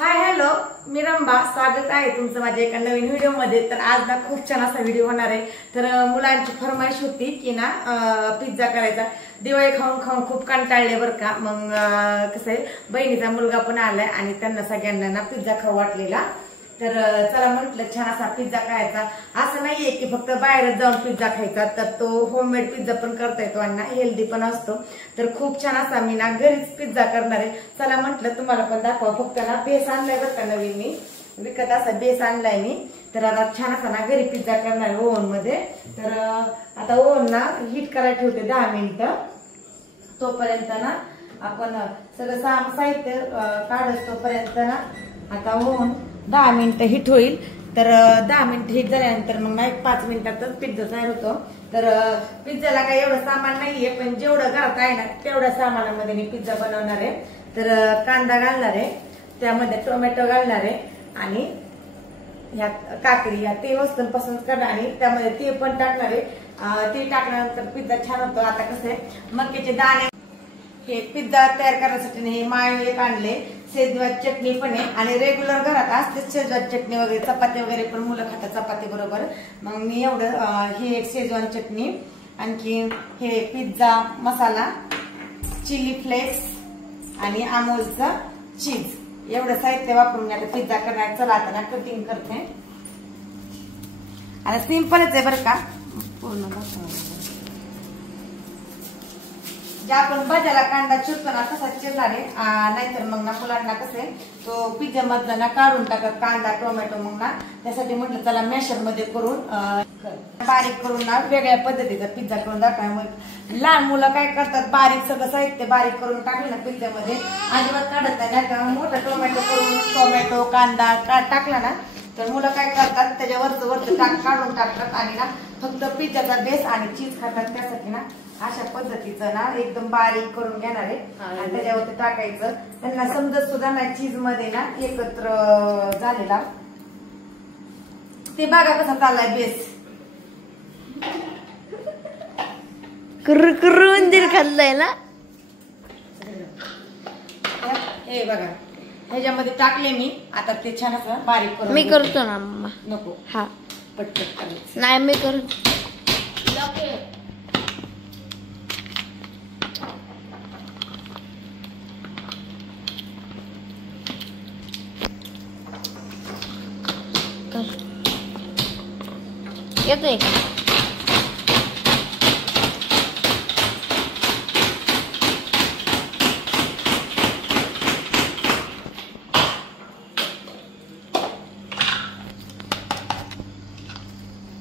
Hi hello, मी रंबा. स्वागत आहे तुमचं माझ्या एका नवीन व्हिडिओ मध्ये. तर आज ना खूप छान असा व्हिडिओ होणार आहे. तर मुलांची फरमाईश होती की ना पिझ्झा करायचा. दिवाळी खाऊन खाऊन खूप कंटाळले बरं का. मग कसं आहे, बहिणीचा मुलगा पण आलाय आणि त्यांना सगळ्यांना ना पिझ्झा खाऊ वाटलेला. तर चला म्हटलं छान असा पिझ्झा खायचा. असं नाहीये की फक्त बाहेरच जाऊन पिझ्झा खायचा, तर तो होममेड पिझ्झा पण करता येतो आणि हेल्दी पण असतो. तर खूप छान असा मी ना घरीच पिझ्झा करणार आहे. चला म्हटलं तुम्हाला पण दाखवा. फक्त ना बेस आणलाय बरं का, नवीन मी विकत असा बेस आणलाय मी. तर आता छान असा ना घरी पिझ्झा करणार आहे ओव्हन मध्ये. तर आता ओव्हन ना हीट करायला ठेवते 10 मिनिटं. तोपर्यंत ना आपण सगळं साहित्य काढत तोपर्यंत ना आता ओव्हन 10 मिनिटं हिट होईल. तर 10 मिनिटं हिट झाल्यानंतर मग ना 5 मिनिटातच पिझ्झा तयार होतो. तर पिझ्झाला काही एवढं सामान नाहीये, पण जेवढं घरात आहे ना तेवढ्या सामानामध्ये मी पिझ्झा बनवणार आहे. तर कांदा घालणार आहे, त्यामध्ये टोमॅटो घालणार आहे आणि ह्या काकडी या 3 वस्तूंपासूनच करणार आहे. त्यामध्ये ते पण टाकणार आहे. ते टाकल्यानंतर पिझ्झा छान होतो. आता कसं आहे, मक्याचे दाणे हे पिझ्झा तयार करण्यासाठी हे मायो एक आणले, शेजवान चटणी पण आहे आणि रेग्युलर घरात असते शेजवान चटणी वगैरे. चपाती वगैरे पण मुलं खातात चपाती बरोबर. मग मी एवढं हे एक शेजवान चटणी, आणखी हे पिझ्झा मसाला, चिली फ्लेक्स आणि अमूलचं चीज एवढं साहित्य वापरून आता पिझ्झा करणार. चला आता ना कटिंग करते. आणि सिंपलच आहे बरं का, पूर्ण जे आपण भाज्याला कांदा चिरतो ना तसाच चिरणार आहे. नाहीतर मग ना मुलांना कसं तो पिझ्झा मधला ना काढून टाकत कांदा टोमॅटो. मग ना त्यासाठी म्हटलं चला मॅशर मध्ये करून बारीक करून ना वेगळ्या पद्धतीचा पिझ्झा करून दाखवायला. लहान मुलं काय करतात, बारीक सगळं साहित्य बारीक करून टाकलं ना पिझ्झ्यामध्ये अजिबात काढत नाही. मोठा टोमॅटो करून टोमॅटो कांदा टाकला ना तर मुलं काय करतात, त्याच्यावरच काढून टाकतात आणि ना फक्त पिझ्झाचा बेस आणि चीज खातात. त्यासाठी ना अशा पद्धतीचं ना एकदम बारीक करून घेणार आहे आणि त्याच्यावरती टाकायचं. त्यांना समजत सुद्धा नाही चीज मध्ये ना एकत्र झालेला. ते बघा कसा चाललाय बेस. कुरकुर मंदिर खाल्लंय ना. हे बघा ह्याच्यामध्ये टाकले मी. आता ते छान असं बारीक करून मी करतो ना मम्मा. नको हा पटपट करायचं. नाही मी करतो. येतोय का?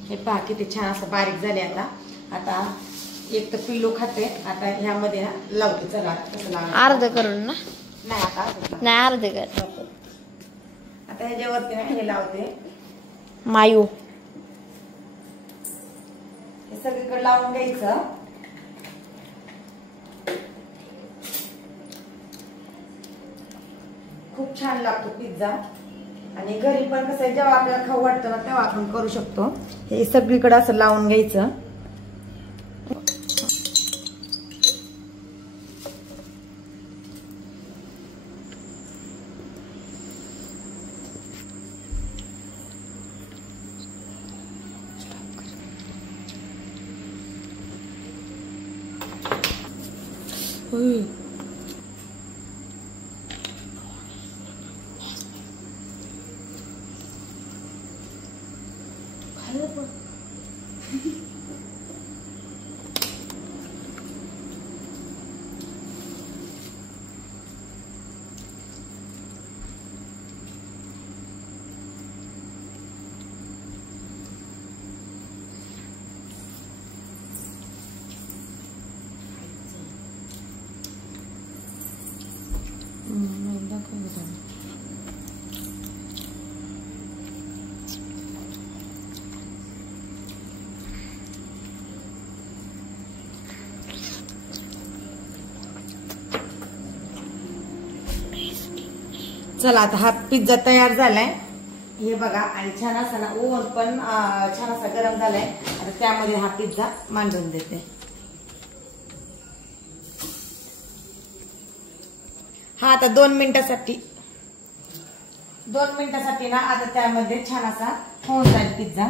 हे पहा किती छान असं बारीक झाले. आता एक तर पिल्लू खाते. आता ह्यामध्ये ना लावते. चला कसं लावणार अर्ध करून ना. नाही आता नाही अर्ध कर. आता ह्याच्यावरती ना हे लावते मायू. हे सगळीकडे लावून घ्यायचं. खूप छान लागतो पिझ्झा. आणि घरी पण कसं जेव्हा आपल्याला खाऊ वाटतं ना तेव्हा आपण करू शकतो. हे सगळीकडे असं लावून घ्यायचं. चला आता हा पिझ्झा तयार झालाय. हे बघा. आणि छान असा ना ओव्हन पण छान असा गरम झालाय. आता त्यामध्ये हा पिझ्झा मांडून देते. हा आता 2 मिनिटासाठी 2 मिनिटासाठी ना आता त्यामध्ये छान असा होऊन जाईल पिझ्झा.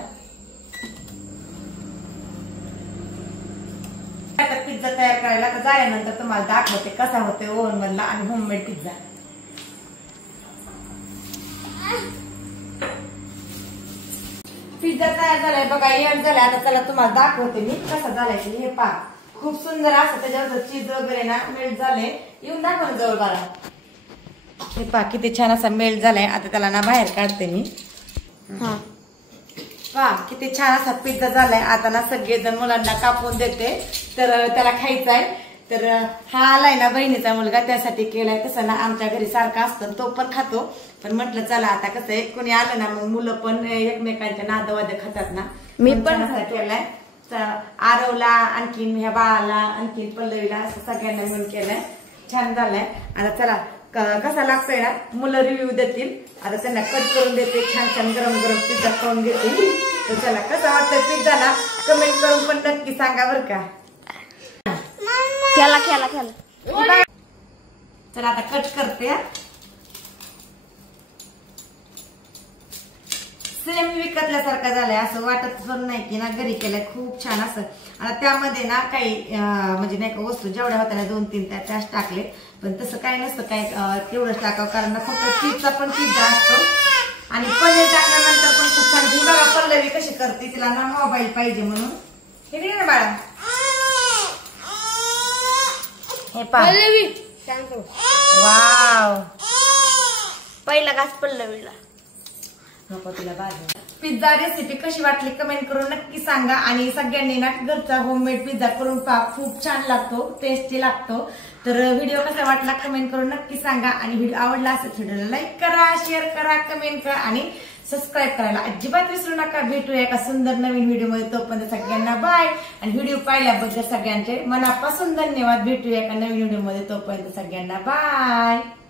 आता पिझ्झा तयार करायला झाल्यानंतर तुम्हाला दाखवते कसा होते ओव्हन मधला आणि होममेड पिझ्झा. पिझ्झा तयार झालाय बघा, एड झालाय. आता चला तुम्हाला दाखवते मी कसा झालाय. हे पहा, खूप सुंदर असं त्याच्यावर चीज वगैरे ना मेल्ट झाले. येऊन दाखव जवळ बाळा. हे पहा किती छान असा मेल्ट झालाय. आता त्याला ना बाहेर काढते मी. पहा किती छान असा पिझ्झा झालाय. आता ना सगळेजण मुलांना कापून देते, तर त्याला खायचा आहे. तर हा आलाय ना बहिणीचा मुलगा, त्यासाठी केलाय. तसं ना आमच्या घरी सारखा असतं, तो पण खातो. पण म्हटलं चला आता कसं आहे, कोणी आलं ना मग मुलं पण एकमेकांच्या नादवाद खातात ना. मी पण केलाय. आरवला, आणखीन ह्या बाळाला, आणखीन पल्लवीला, असं सगळ्यांना मिळून केलाय. छान झालाय. आता चला कसा लागतोय ना मुलं रिव्ह्यू देतील. आता त्यांना कट करून देते. छान छान गरम गरम पिझ्झा खाऊन घेते. तर चला कसा वाटतोय पिझ्झा ना कमेंट करून पण नक्की सांगा बरं का. चला आता कट करते. सेम विकतल्यासारखा झालाय, असं वाटत पण नाही की ना घरी केलंय. खूप छान असं. आता त्यामध्ये ना काही म्हणजे नाही का वस्तू जेवढ्या होत्या ना 2-3 त्याच टाकले. पण तसं काही नसतं, काय तेवढंच टाकावं, कारण फक्त चीजचा पण पिझ्झा असतो. आणि पनीर टाकल्यानंतर पण खूप छान. ही बघा पल्लवी कशी करते, तिला ना मोबाईल पाहिजे म्हणून. हे ना बाळा, हे पल्लवी वाव, पहिला घास पल्लवीला. नको तिला बाजू. पिझ्झा रेसिपी कशी वाटली कमेंट करून नक्की सांगा. आणि सगळ्यांनी ना घरचा होममेड पिझ्झा करून पहा, खूप छान लागतो, टेस्टी लागतो. तर व्हिडिओ कसा वाटला कमेंट करून नक्की सांगा. आणि व्हिडिओ आवडला असेल व्हिडिओला लाईक करा, शेअर करा, कमेंट करा आणि सबस्क्राईब करायला अजिबात विसरू नका. भेटूया एका सुंदर नवीन व्हिडिओमध्ये. तोपर्यंत सगळ्यांना बाय. आणि व्हिडिओ पाहिल्याबद्दल सगळ्यांचे मनापासून धन्यवाद. भेटूया एका नवीन व्हिडिओमध्ये. तोपर्यंत सगळ्यांना बाय.